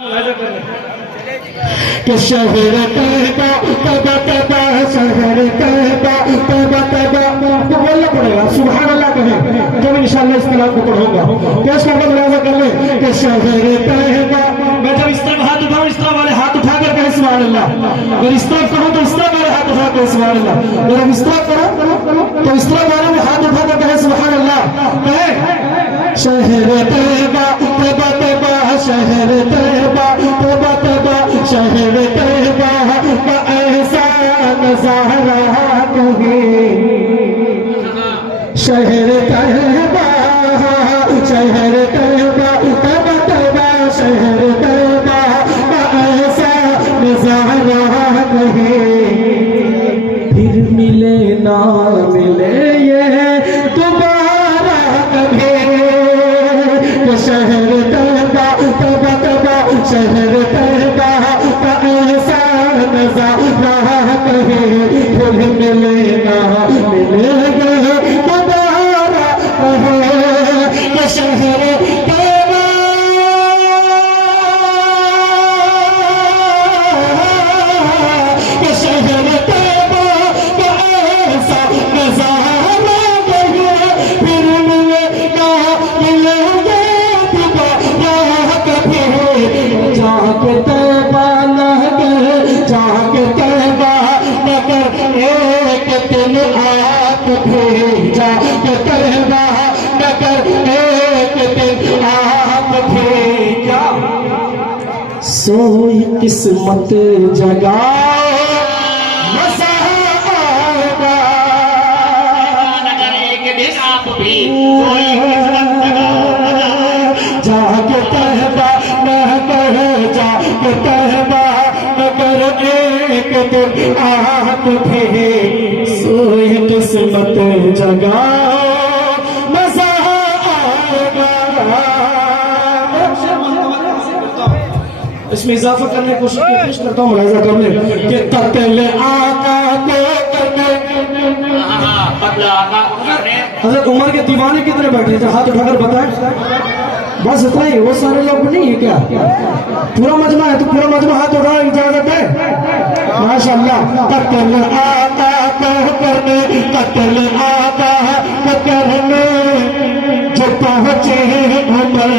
कि शहर तैबा तबा तबा शहर तैबा तबा तबा तो बोलना पड़ेगा सुभान अल्लाह कहें जब इंशाअल्लाह इस कलाम को पढ़ूंगा पेश करना मुलाजा कर ले कि शहर तैबा। मैं जब इस तरफ हाथ उठाऊं इस तरफ वाले हाथ उठाकर कहें सुभान अल्लाह, अगर इस तरफ करूं तो इस तरफ वाले हाथ उठाकर सुभान अल्लाह, अगर इस तरफ करूं तो इस तरफ वाले में हाथ उठाकर कहें सुभान अल्लाह। कहें शहर तैबा तबा तबा शहर तैबा तबा तबा शहर तैबा का ऐसा नजारा कहीं शहर तैबा शहर तैबा तबा तबा शहर तैबा का ऐसा नजारा कहीं फिर मिले ना मिले ये दोबारा कभी शहर तैबा तबा तबा शहर तैबा का ऐसा नजारा कहीं फिर मिले ना मिलेगा दोबारा कहीं शहर तैबा शहर तैबा का ऐसा नजारा कहीं फिर मिले ना मिलेगा जाके तैबा नगर जाके तैबा नगर एक दिन आप भेजा के तैबा नगर एक दिन आप भेजा सोई किस्मत जगा मजा आएगा नगर एक दिन आप भी सोई किस्मत जगा जाके तैबा नगर जाके तैबा नगर एक दिन आप भी सोई किस्मत जगा मजा आएगा। इसमें इजाफा करने की कोशिश करता हूँ मुलाजा कर ले कि कत्ल आका को करने हज़रत उमर के दीवाने कितने बैठे थे हाथ उठाकर बताएं। बस इतना ही, वो सारे लोग नहीं है क्या? पूरा मजमा है तो पूरा मजमा हाथ उठाओ इजाजत है माशाअल्लाह। कत्ल आका को करने कत्ल आका को करने जो पहुंचे उमर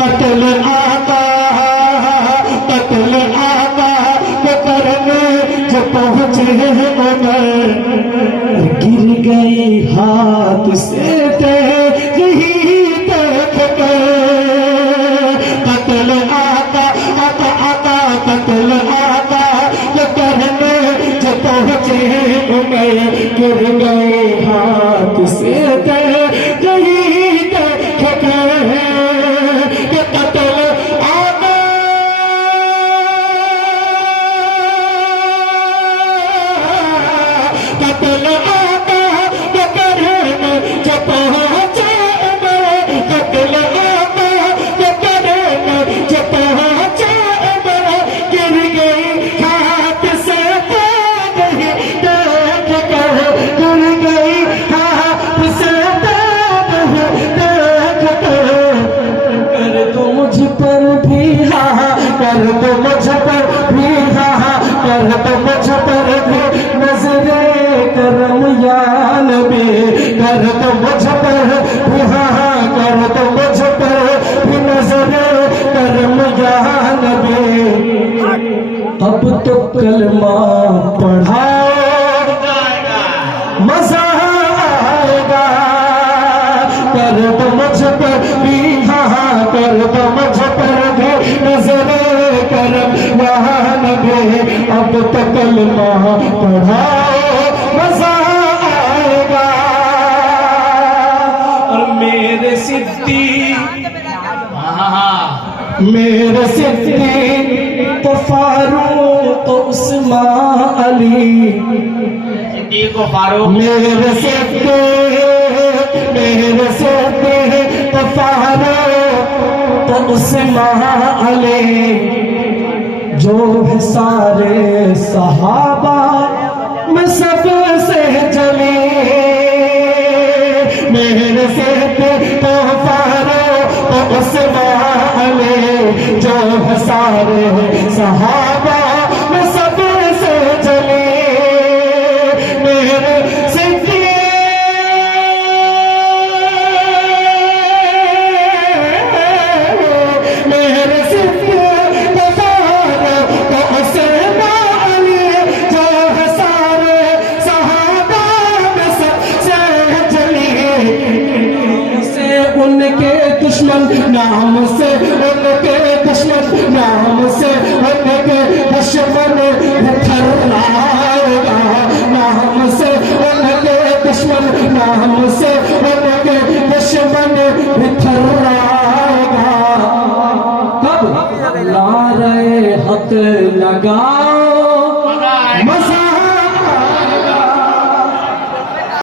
कत्ल आका को करने जो पहुंचे उमर गिर गई हाथ से यही कत्ल आका आका आका कत्ल आका जो करने जो पहुंचे उमर गिर गए हाथ से यही देख के कत्ल आका कत्ल आका जो करने जो पहुंचे उमर कत्ल कर तो मुझ पर भी हाँ कर तो मुझ पर भी नजरे करम या नबी कर तो मुझ पर भी हाँ कर तो मुझ पर भी नजरे करम या नबी अब तो कलमा पढ़ाओ मजा आएगा कर तो मुझ पर भी हाँ कर तो मुझ पर भी नजरे करम यहाँ नबी अब तो कलमा पढ़ाओ मजा आएगा। और मेरे सिद्दीक तो फारूक तो उस्मान अली सिद्दीक को फारूक मेरे सिद्दीक तो फारूक तो उस्मान अली जो है सारे सहाबा में सबसे जली मेरे से तो फारूक तो उस्मान अली जो है सारे सहाबा में सबसे जली मेरे उनके दुश्मन नाम से उनके दुश्मन नाम से उनके दुश्मन थर्राएगा नाम से उनके दुश्मन नाम से उनके दुश्मन थर्राएगा कब नारे हक लगा